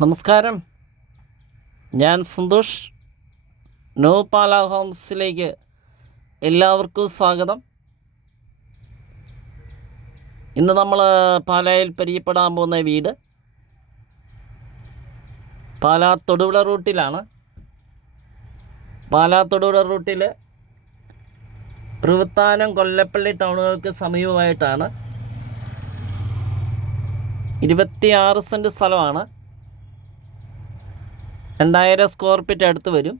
നമസ്കാരം, ഞാൻ സന്തോഷ്. ന്യൂ പാല ഹോംസിലേക്ക് എല്ലാവർക്കും സ്വാഗതം. ഇന്ന് നമ്മൾ പാലായിൽ പരിചയപ്പെടാൻ പോകുന്ന വീട് പാലാ തൊടുപുഴ റൂട്ടിലാണ്. പാലാ തൊടുപുഴ റൂട്ടിൽ പ്രവിത്താനം കൊല്ലപ്പള്ളി ടൗണുകൾക്ക് സമീപമായിട്ടാണ്. 26 സെൻറ്റ് സ്ഥലമാണ്. 2000 സ്ക്വയർ ഫീറ്റ് അടുത്ത് വരും.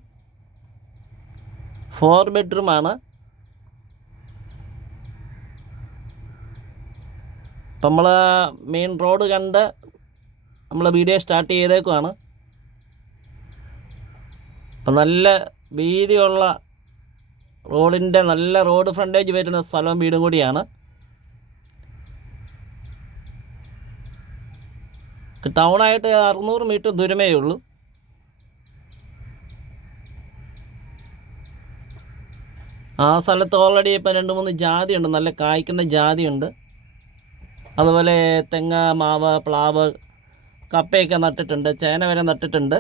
4 ബെഡ്റൂമാണ്. ഇപ്പം നമ്മൾ മെയിൻ റോഡ് കണ്ട് നമ്മൾ വീഡിയോ സ്റ്റാർട്ട് ചെയ്തേക്കുവാണ്. അപ്പം നല്ല വീതിയുള്ള റോഡിൻ്റെ നല്ല റോഡ് ഫ്രണ്ടേജ് വരുന്ന സ്ഥലവും വീടും കൂടിയാണ്. ടൗണായിട്ട് 600 മീറ്റർ ദൂരമേ ഉള്ളൂ. ആ സ്ഥലത്ത് ഓൾറെഡി ഇപ്പം 2-3 ജാതിയുണ്ട്, നല്ല കായ്ക്കുന്ന ജാതിയുണ്ട്. അതുപോലെ തെങ്ങ്, മാവ്, പ്ലാവ്, കപ്പയൊക്കെ നട്ടിട്ടുണ്ട്, ചേന വരെ നട്ടിട്ടുണ്ട്.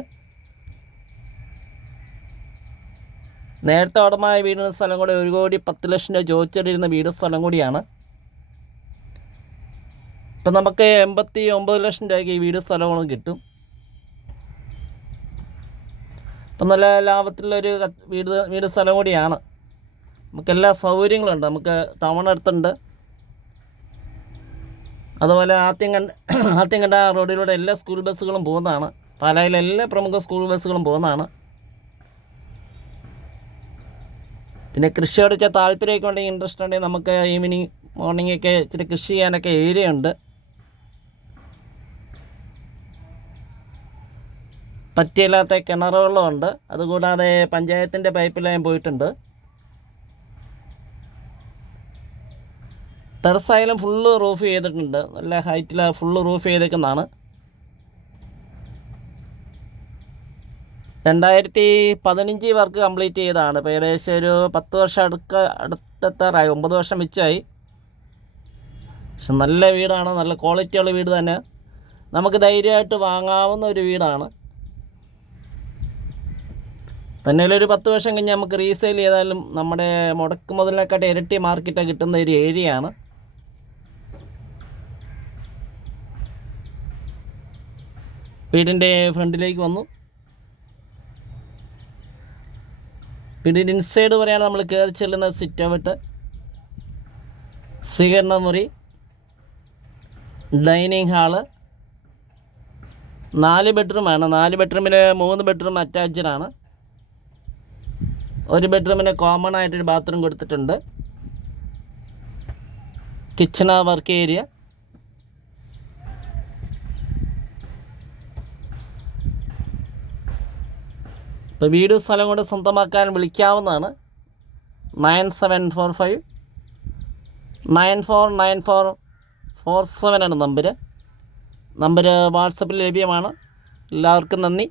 നേരത്തെ ഉടമായ വീടിന് സ്ഥലം കൂടി 1,10,00,000 രൂപ ചോദിച്ചിരുന്ന വീട് സ്ഥലം കൂടിയാണ്. ഇപ്പം നമുക്ക് 89 ലക്ഷം രൂപയ്ക്ക് ഈ വീട് സ്ഥലങ്ങളും കിട്ടും. ഇപ്പം നല്ല ലാഭത്തിലുള്ളൊരു വീട് സ്ഥലം കൂടിയാണ്. നമുക്കെല്ലാ സൗകര്യങ്ങളുണ്ട്. നമുക്ക് ടൗൺ അടുത്തുണ്ട്. അതുപോലെ ആദ്യം റോഡിലൂടെ എല്ലാ സ്കൂൾ ബസ്സുകളും പോകുന്നതാണ്. പാലായിലെ എല്ലാ പ്രമുഖ സ്കൂൾ ബസ്സുകളും പോകുന്നതാണ്. പിന്നെ കൃഷിയോട് വെച്ചാൽ താല്പര്യമൊക്കെ ഉണ്ടെങ്കിൽ, ഇൻട്രസ്റ്റ് ഉണ്ടെങ്കിൽ നമുക്ക് ഈവനിങ് മോർണിംഗൊക്കെ ഇച്ചിരി കൃഷി ചെയ്യാനൊക്കെ ഏരിയ ഉണ്ട്. പറ്റിയില്ലാത്ത കിണറുകളുണ്ട്. അതുകൂടാതെ പഞ്ചായത്തിൻ്റെ പൈപ്പ് ലൈൻ പോയിട്ടുണ്ട്. ടെറസായാലും ഫുള്ള് റൂഫ് ചെയ്തിട്ടുണ്ട്. നല്ല ഹൈറ്റിൽ ഫുള്ള് റൂഫ് ചെയ്തേക്കുന്നതാണ്. 2015 വർക്ക് കംപ്ലീറ്റ് ചെയ്തതാണ്. ഇപ്പോൾ ഏകദേശം ഒരു 10 വർഷം അടുത്തെത്താറായി. 9 വർഷം മിച്ചമായി. പക്ഷെ നല്ല വീടാണ്, നല്ല ക്വാളിറ്റിയുള്ള വീട് തന്നെ. നമുക്ക് ധൈര്യമായിട്ട് വാങ്ങാവുന്ന ഒരു വീടാണ്. തന്നെ ഒരു 10 വർഷം കഴിഞ്ഞ് നമുക്ക് റീസെയിൽ ചെയ്താലും നമ്മുടെ മുടക്ക് മുതലിനെക്കാട്ടി ഇരട്ടി മാർക്കറ്റ് കിട്ടുന്ന ഒരു ഏരിയയാണ്. വീടിൻ്റെ ഫ്രണ്ടിലേക്ക് വന്നു. വീടിൻ്റെ ഇൻസൈഡ് പറയുകയാണ്, നമ്മൾ കയറി ചെല്ലുന്ന സിറ്റ് ഔട്ട്, സ്വീകരണ മുറി, ഡൈനിങ് ഹാള്, 4 ബെഡ്റൂമാണ്. 4 ബെഡ്റൂമിൽ 3 ബെഡ്റൂം അറ്റാച്ച്ഡാണ്. ഒരു ബെഡ്റൂമിന് കോമൺ ആയിട്ടൊരു ബാത്റൂം കൊടുത്തിട്ടുണ്ട്. Kitchen, work area. ഇപ്പോൾ വീട് സ്ഥലം കൊണ്ട് സ്വന്തമാക്കാൻ വിളിക്കാവുന്നതാണ്. 9745 949447 ആണ് നമ്പർ. വാട്സപ്പിൽ ലഭ്യമാണ്. എല്ലാവർക്കും നന്ദി.